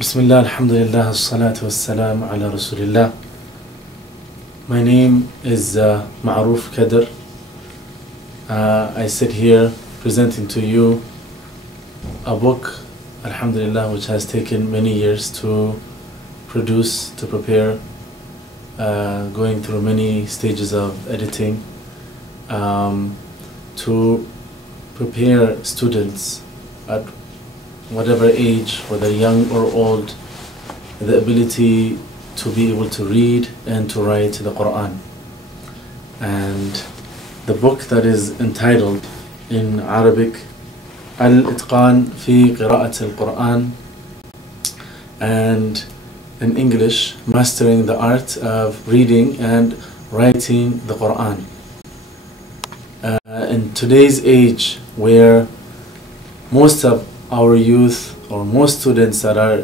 Bismillah, alhamdulillah, as-salatu was-salam ala rasulillah. My name is Ma'ruf Kader. I sit here presenting to you a book, alhamdulillah, which has taken many years to produce, to prepare, going through many stages of editing, to prepare students at whatever age, whether young or old, the ability to be able to read and to write the Quran. And the book that is entitled in Arabic Al-Itqan fi Qira'at al-Quran, and in English, Mastering the Art of Reading and Writing the Quran. In today's age, where most of our youth or most students that are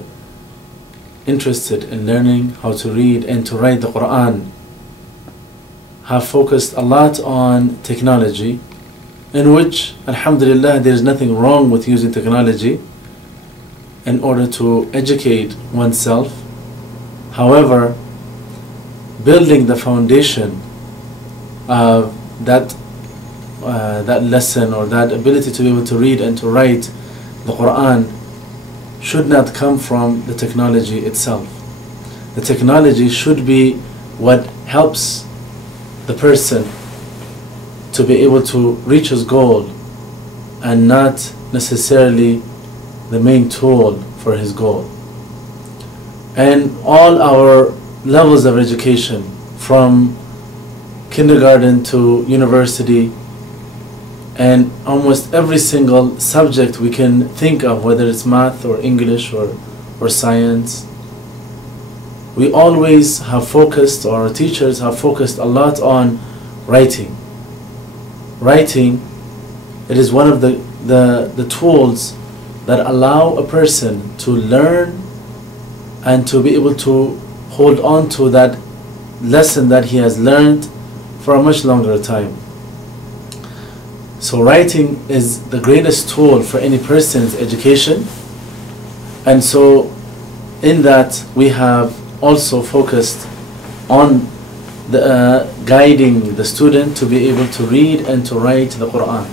interested in learning how to read and to write the Quran have focused a lot on technology, in which, alhamdulillah, there is nothing wrong with using technology in order to educate oneself. However, building the foundation of that lesson or that ability to be able to read and to write the Quran should not come from the technology itself. The technology should be what helps the person to be able to reach his goal, and not necessarily the main tool for his goal. And all our levels of education, from kindergarten to university, and almost every single subject we can think of, whether it's math or English or science, we always have focused, or our teachers have focused a lot on writing. Writing, it is one of the tools that allow a person to learn and to be able to hold on to that lesson that he has learned for a much longer time. So writing is the greatest tool for any person's education, and so in that we have also focused on guiding the student to be able to read and to write the Quran.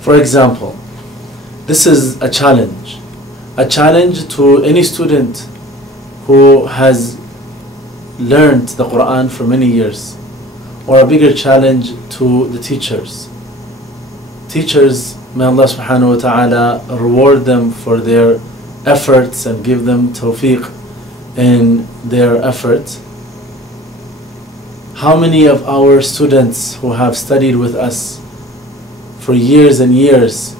For example, this is a challenge to any student who has learned the Quran for many years, or a bigger challenge to the teachers. Teachers, may Allah subhanahu wa ta'ala reward them for their efforts and give them tawfiq in their efforts. How many of our students who have studied with us for years and years,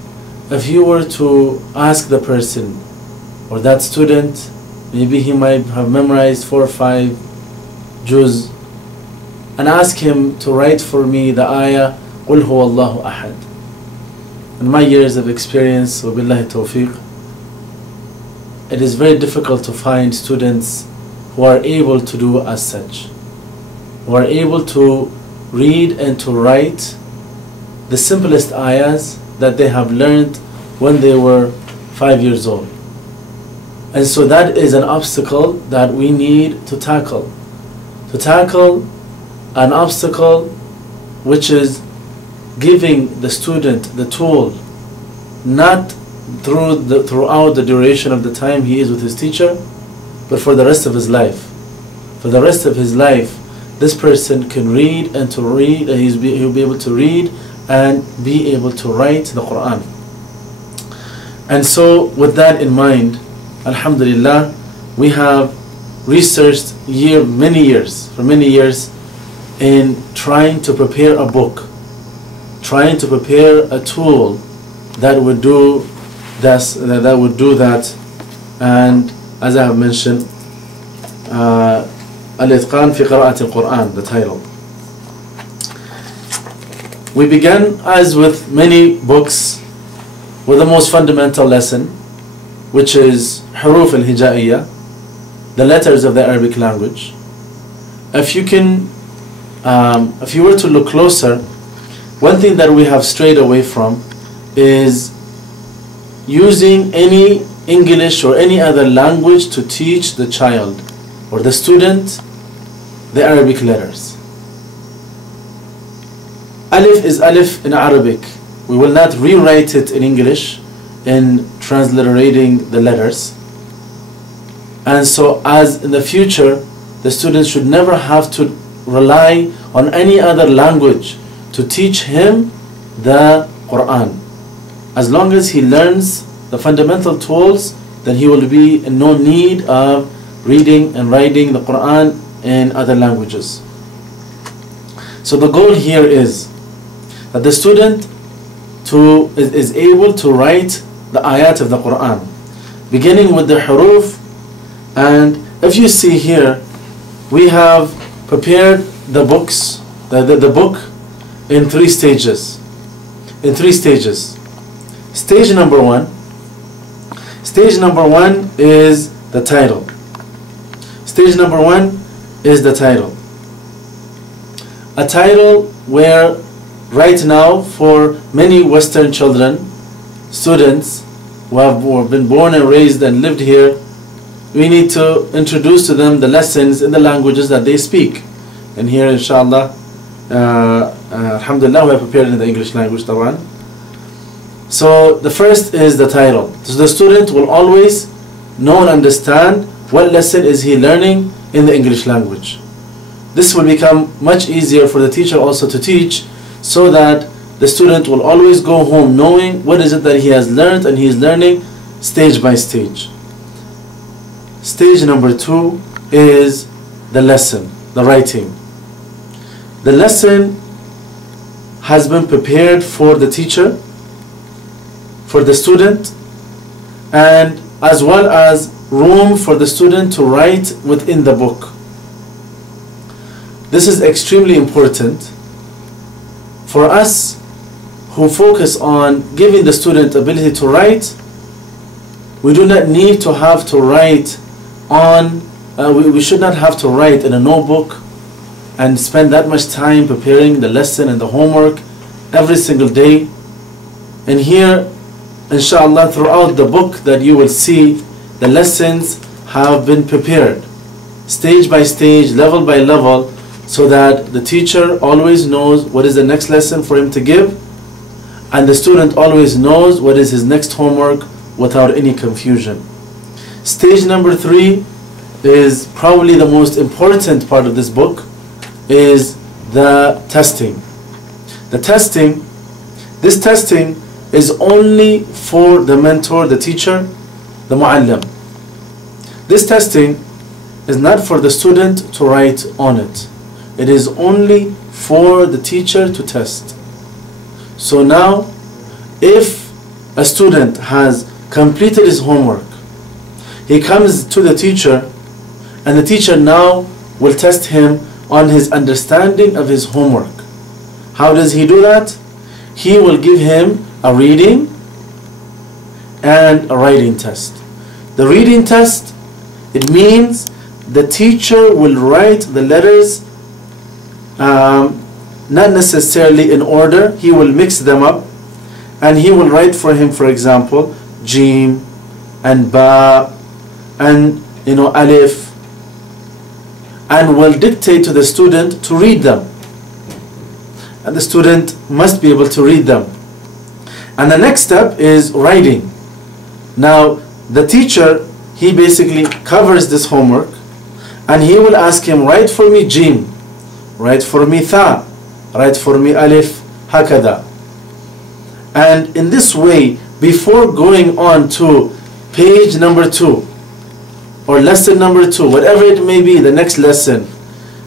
if you were to ask the person or that student, maybe he might have memorized 4 or 5 juz, and ask him to write for me the ayah قُلْ هُوَ اللَّهُ أَحَدٌ. In my years of experience, وَبِاللَّهِ tawfiq, it is very difficult to find students who are able to do as such, who are able to read and to write the simplest ayahs that they have learned when they were 5 years old. And so that is an obstacle that we need to tackle. To tackle an obstacle which is giving the student the tool, not throughout the duration of the time he is with his teacher, but for the rest of his life. For the rest of his life, this person can read and to read, and he'll be able to read and be able to write the Quran. And so with that in mind, alhamdulillah, we have researched for many years in trying to prepare a book, trying to prepare a tool that would do that. And as I have mentioned, Al-Itqan fi Qira'at al-Quran, the title. We began, as with many books, with the most fundamental lesson, which is Huruf al-Hijaiyah, the letters of the Arabic language. If you were to look closer, one thing that we have strayed away from is using any English or any other language to teach the child or the student the Arabic letters. Alif is alif in Arabic. We will not rewrite it in English in transliterating the letters. And so as in the future, the student should never have to rely on any other language to teach him the Quran. As long as he learns the fundamental tools, then he will be in no need of reading and writing the Quran in other languages. So the goal here is that the student is able to write the ayat of the Quran, beginning with the huruf. And if you see here, we have prepared the books, the book in three stages. Stage number one is the title. Stage number one is the title. A title where right now for many Western children, students who have been born and raised and lived here, we need to introduce to them the lessons in the languages that they speak. And here inshallah, alhamdulillah, we have prepared in the English language, tabaan. So the first is the title. So the student will always know and understand what lesson is he learning in the English language. This will become much easier for the teacher also to teach, so that the student will always go home knowing what is it that he has learned, and he is learning stage by stage. Stage number two is the lesson, the writing. The lesson has been prepared for the teacher, for the student, and as well as room for the student to write within the book. This is extremely important for us who focus on giving the student ability to write. We do not need to have to write on, we should not have to write in a notebook and spend that much time preparing the lesson and the homework every single day. And here, inshallah, throughout the book that you will see, the lessons have been prepared stage by stage, level by level, so that the teacher always knows what is the next lesson for him to give, and the student always knows what is his next homework without any confusion. Stage number three is probably the most important part of this book, is the testing. This testing is only for the mentor, the teacher, the muallim. This testing is not for the student to write on it. It is only for the teacher to test. So now, if a student has completed his homework, he comes to the teacher, and the teacher now will test him on his understanding of his homework. How does he do that? He will give him a reading and a writing test. The reading test, it means the teacher will write the letters not necessarily in order. He will mix them up, and he will write for him, for example, Jim and Ba and Alif, and will dictate to the student to read them, and the student must be able to read them. And the next step is writing. Now the teacher, he basically covers this homework, and he will ask him, write for me Jim, write for me Tha, write for me Alif, Hakada. And in this way, before going on to page number 2 or lesson number 2, whatever it may be, the next lesson,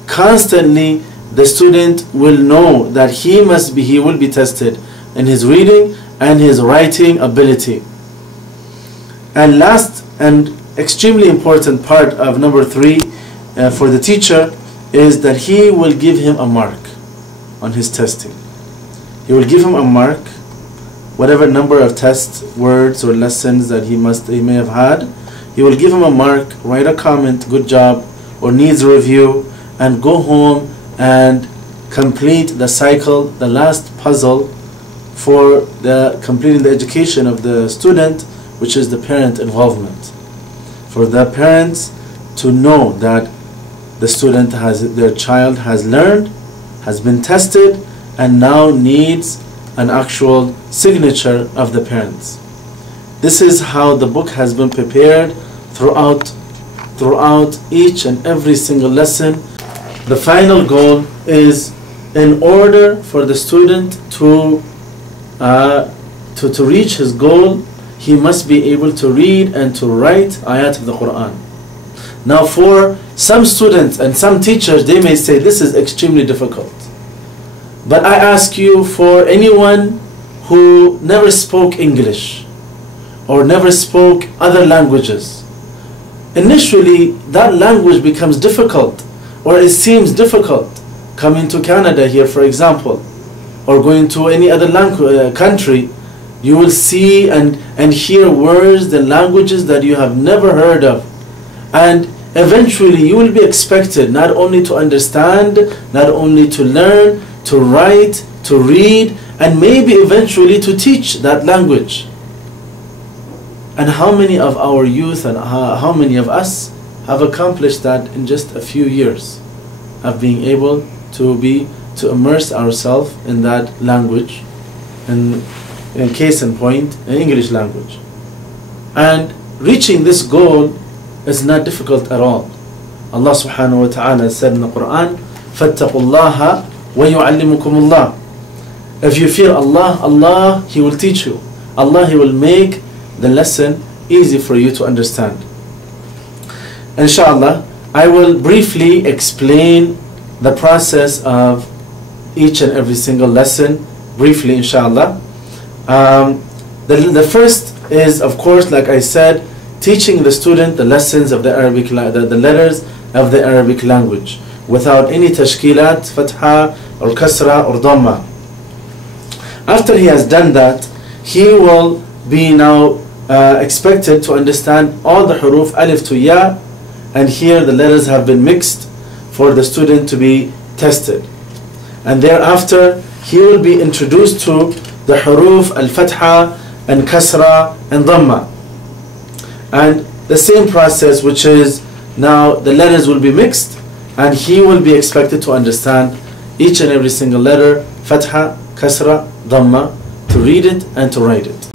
constantly the student will know that he will be tested in his reading and his writing ability. And last and extremely important part of number 3 for the teacher is that he will give him a mark on his testing. He will give him a mark, whatever number of test words or lessons that he may have had. He will give him a mark, write a comment, good job, or needs review, and go home and complete the cycle, the last puzzle for completing the education of the student which is the parent involvement. For the parents to know that the student their child has learned, has been tested, and now needs an actual signature of the parents. This is how the book has been prepared throughout each and every single lesson. The final goal is, in order for the student to reach his goal, he must be able to read and to write ayat of the Quran. Now for some students and some teachers, they may say this is extremely difficult. But I ask you, for anyone who never spoke English or never spoke other languages, initially that language becomes difficult, or it seems difficult. Coming to Canada here, for example, or going to any other country, you will see and hear words and languages that you have never heard of. And eventually you will be expected not only to understand, not only to learn, to write, to read, and maybe eventually to teach that language. And how many of our youth and how many of us have accomplished that in just a few years, of being able to immerse ourselves in that language, and in case in point, in English language. And reaching this goal is not difficult at all. Allah subhanahu wa ta'ala said in the Quran, فَاتَّقُوا اللَّهَ وَيُعَلِّمُكُمُ اللَّهِ. If you fear Allah, Allah, He will teach you. Allah, He will make the lesson easy for you to understand. Inshallah, I will briefly explain the process of each and every single lesson, briefly inshallah. The first is, of course, like I said, teaching the student the lessons of the Arabic, the letters of the Arabic language, without any tashkilat, fatha, or kasra, or dhamma. After he has done that, he will be now expected to understand all the huruf alif to ya, and here the letters have been mixed for the student to be tested. And thereafter he will be introduced to the huruf al-fatha and kasra and dhamma. And the same process, which is now the letters will be mixed, and he will be expected to understand each and every single letter, fatha, kasra, dhamma, to read it and to write it.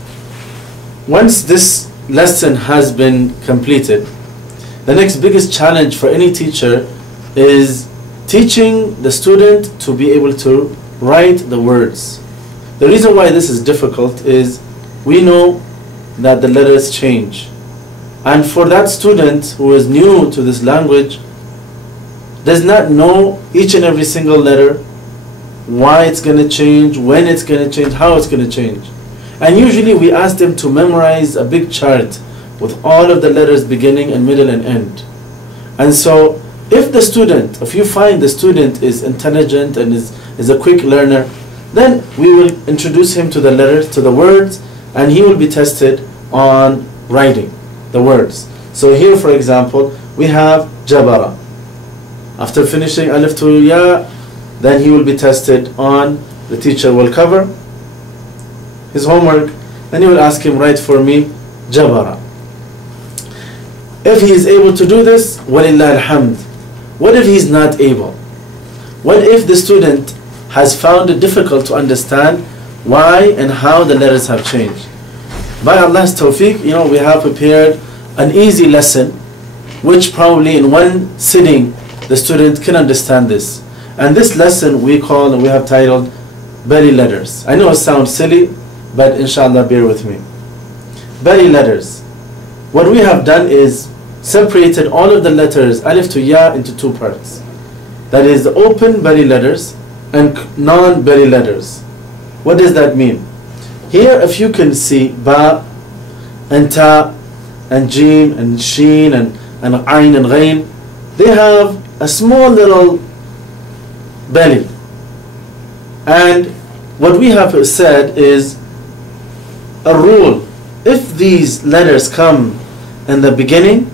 Once this lesson has been completed, the next biggest challenge for any teacher is teaching the student to be able to write the words. The reason why this is difficult is we know that the letters change. And for that student who is new to this language, does not know each and every single letter, why it's going to change, when it's going to change, how it's going to change. And usually we ask them to memorize a big chart with all of the letters beginning and middle and end. And so if you find the student is intelligent and is a quick learner, then we will introduce him to the letters, to the words, and he will be tested on writing the words. So here, for example, we have jabara. After finishing alif to ya, then he will be tested on, the teacher will cover his homework, then he will ask him, write for me jabara. If he is able to do this, walillah alhamd. What if he is not able? What if the student has found it difficult to understand why and how the letters have changed? By Allah's tawfiq, we have prepared an easy lesson, which probably in one sitting the student can understand this. And this lesson we have titled belly letters. I know it sounds silly, but inshallah bear with me. Belly letters. What we have done is separated all of the letters alif to ya into two parts. That is the open belly letters and non-belly letters. What does that mean? Here, if you can see ba and ta and jim and sheen and ayn and ghain, they have a small little belly. And what we have said is a rule: if these letters come in the beginning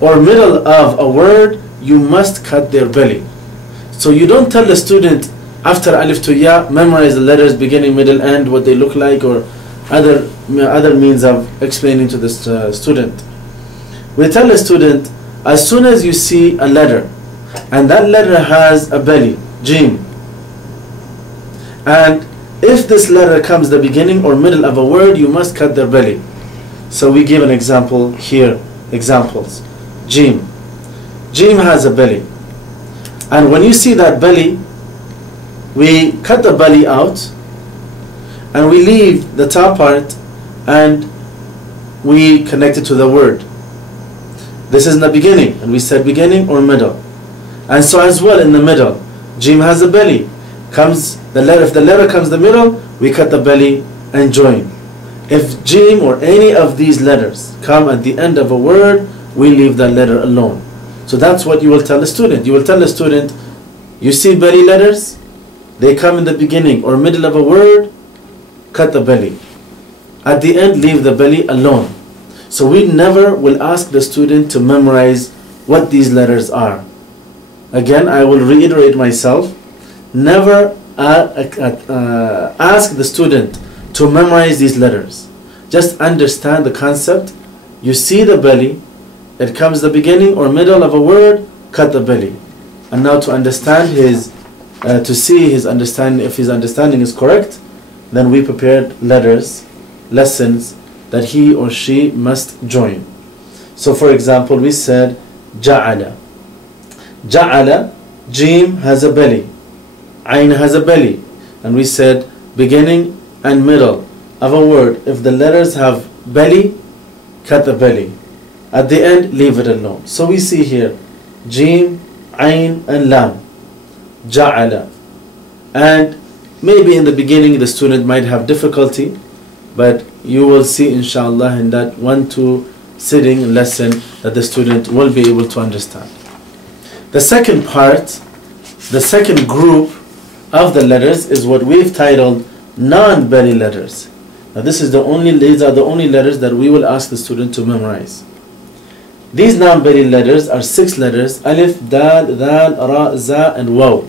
or middle of a word, you must cut their belly. So you don't tell the student after alif to ya memorize the letters beginning, middle, end, what they look like, or other means of explaining to this student. We tell a student, as soon as you see a letter and that letter has a belly, jim, and if this letter comes the beginning or middle of a word, you must cut their belly. So we give an example here. Examples. Jim. Jim has a belly. And when you see that belly, we cut the belly out and we leave the top part and we connect it to the word. This is in the beginning, and we said beginning or middle. And so as well in the middle, Jim has a belly. Comes the letter. If the letter comes the middle, we cut the belly and join. If Jim or any of these letters come at the end of a word, we leave that letter alone. So that's what you will tell the student. You will tell the student, you see belly letters, they come in the beginning or middle of a word, cut the belly. At the end, leave the belly alone. So we never will ask the student to memorize what these letters are. Again, I will reiterate myself. Never ask the student to memorize these letters. Just understand the concept. You see the belly, it comes the beginning or middle of a word, cut the belly. And now to understand to see his understanding, if his understanding is correct, then we prepared lessons that he or she must join. So for example, we said ja'ala. Ja'ala, jim has a belly, ayn has a belly, and we said beginning and middle of a word, if the letters have belly, cut the belly. At the end, leave it alone. So we see here jim, ayn and lam, ja'ala. And maybe in the beginning the student might have difficulty, but you will see inshallah in that 1-2 sitting lesson that the student will be able to understand. The second part, the second group of the letters is what we've titled non-belly letters. Now these are the only letters that we will ask the student to memorize. These non-belly letters are 6 letters: alif, dal, ra, za and waw.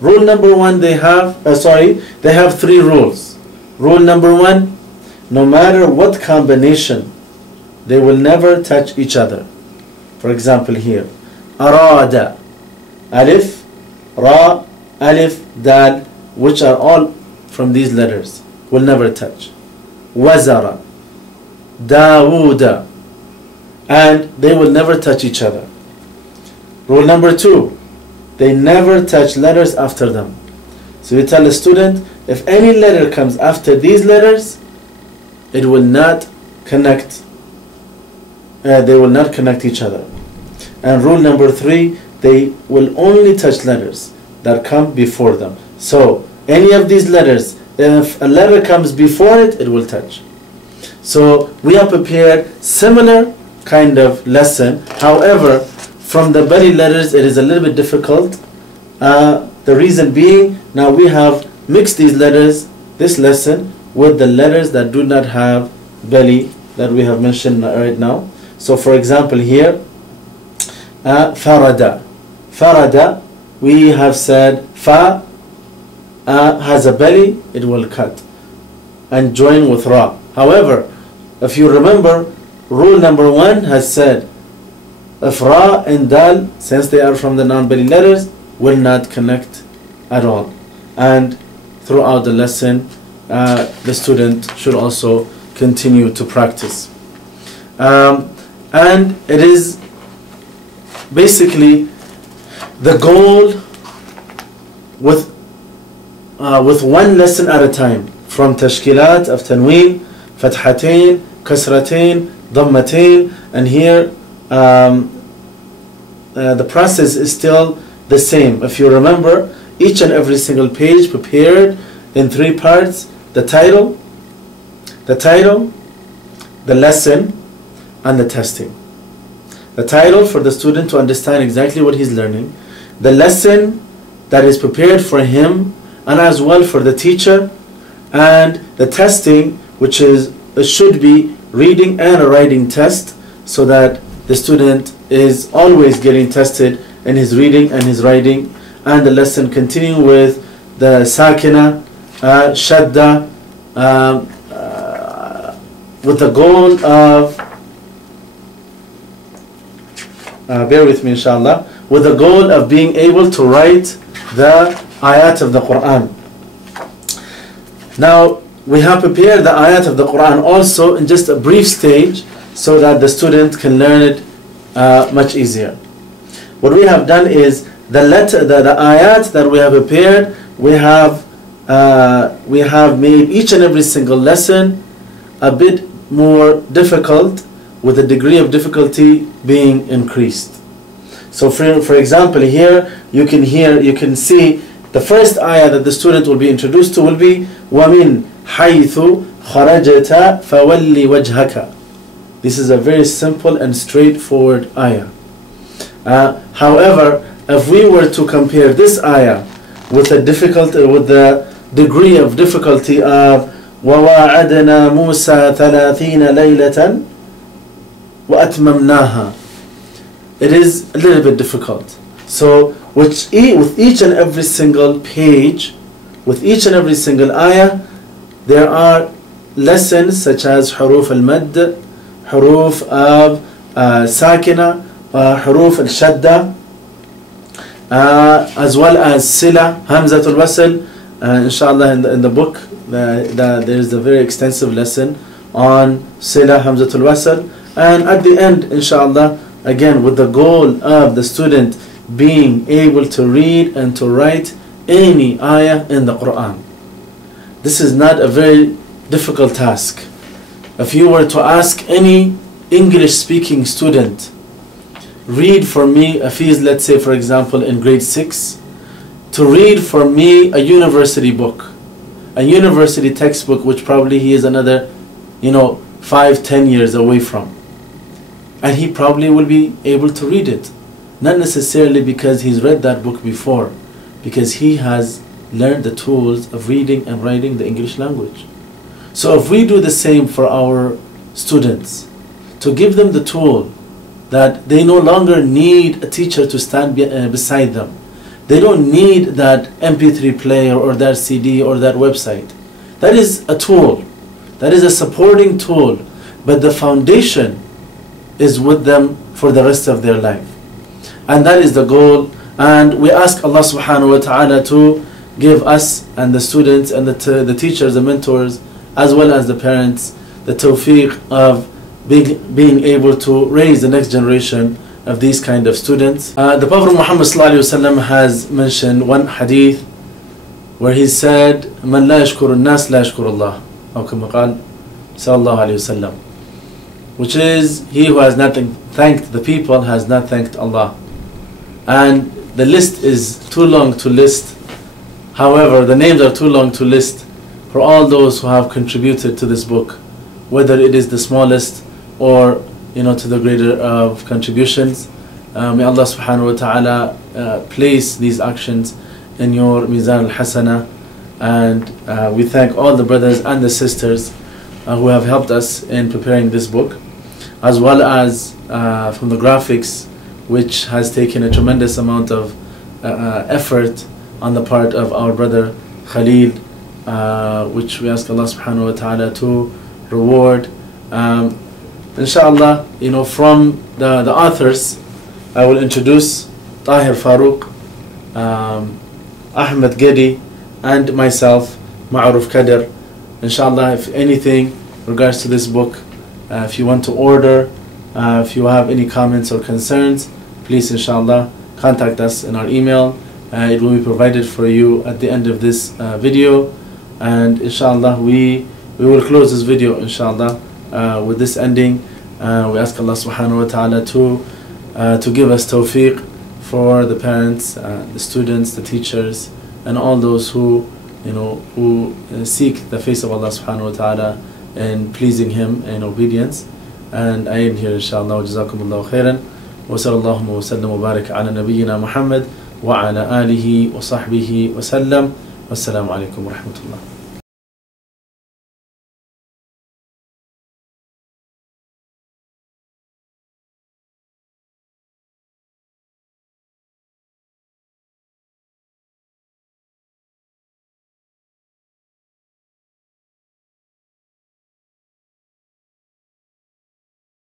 Rule number 1, they have 3 rules. Rule number 1, no matter what combination, they will never touch each other. For example here, arada, alif, ra, alif, dal, which are all from these letters, will never touch. Wazara, Dawuda, and they will never touch each other. Rule number 2, they never touch letters after them. So you tell the student, if any letter comes after these letters, it will not connect. They will not connect each other. And rule number 3, they will only touch letters that come before them. So any of these letters, if a letter comes before it, it will touch. So we have prepared similar kind of lesson. However, from the belly letters, it is a little bit difficult. The reason being, now we have mixed these letters, this lesson, with the letters that do not have belly that we have mentioned right now. So for example here, farada. Farada, we have said fa has a belly, it will cut and join with ra. However, if you remember, rule number 1 has said if ra and dal, since they are from the non-belly letters, will not connect at all. And throughout the lesson, the student should also continue to practice. And it is basically the goal with one lesson at a time, from tashkilat of tanween, fathatain, kasratain, dhammatain, and here the process is still the same. If you remember, each and every single page prepared in 3 parts: the title, the lesson, and the testing. The title for the student to understand exactly what he's learning, the lesson that is prepared for him and as well for the teacher, and the testing, which should be reading and a writing test, so that the student is always getting tested in his reading and his writing. And the lesson continue with the sakina, shadda, with the goal of, bear with me inshallah, with the goal of being able to write the ayat of the Quran. Now, we have prepared the ayat of the Quran also in just a brief stage so that the student can learn it much easier. What we have done is the ayat that we have prepared, we have made each and every single lesson a bit more difficult, with the degree of difficulty being increased. So for example, here you can see the first ayah that the student will be introduced to will be وَمِنْ حَيْثُ خَرَجَتَ فَوَلِّ وَجْهَكَ. This is a very simple and straightforward ayah. However, if we were to compare this ayah with the degree of difficulty of وَوَاعَدْنَا مُوسَى 30 لَيْلَةً وَأَتْمَمْنَاهَا, it is a little bit difficult. So with each and every single page, with each and every single ayah, there are lessons such as huruf al-madd, huruf of sakina, huruf al-shadda, as well as sila, hamzatul wasl. Inshallah, in the book there is a very extensive lesson on sila, hamzatul wasl. And at the end, inshallah, again with the goal of the student being able to read and to write any ayah in the Quran. This is not a very difficult task. If you were to ask any English speaking student, read for me, if he is, let's say for example in grade 6, to read for me a university book, a university textbook, which probably he is another 5-10 years away from, and he probably will be able to read it. Not necessarily because he's read that book before, because he has learned the tools of reading and writing the English language. So if we do the same for our students, to give them the tool that they no longer need a teacher to stand beside them. They don't need that MP3 player or that CD or that website. That is a tool. That is a supporting tool. But the foundation is with them for the rest of their life. And that is the goal. And we ask Allah subhanahu wa ta'ala to give us and the students and the teachers, the mentors, as well as the parents, the tawfiq of being able to raise the next generation of these kind of students. The Prophet Muhammad sallallahu alaihi wasallam has mentioned one hadith where he said, "Man la yashkuru an-nas la yashkuru Allah," or kama qala sallallahu alaihi wasallam, which is, he who has not thanked the people has not thanked Allah. And the list is too long to list. However, the names are too long to list for all those who have contributed to this book, whether it is the smallest or to the greater of contributions. May Allah subhanahu wa ta'ala place these actions in your Mizan al-Hasana. And we thank all the brothers and the sisters who have helped us in preparing this book, as well as from the graphics, which has taken a tremendous amount of effort on the part of our brother Khalil, which we ask Allah subhanahu wa ta'ala to reward. Inshallah, from the authors, I will introduce Tahir Farouk, Ahmed Gedi, and myself, Ma'aruf Kader. Inshallah, if anything regards to this book, if you want to order, if you have any comments or concerns, please inshallah contact us in our email. It will be provided for you at the end of this video. And inshallah, we will close this video inshallah with this ending. We ask Allah subhanahu wa ta'ala to give us tawfiq for the parents, the students, the teachers, and all those who seek the face of Allah subhanahu wa ta'ala in pleasing Him in obedience. And I end here inshallah. Jazakumullahu khairan. Wa sallallahu wa sallam wa barak ala nabiyyina Muhammad wa ala alihi wa sahbihi wa sallam. Wassalamu alaikum wa rahmatullah.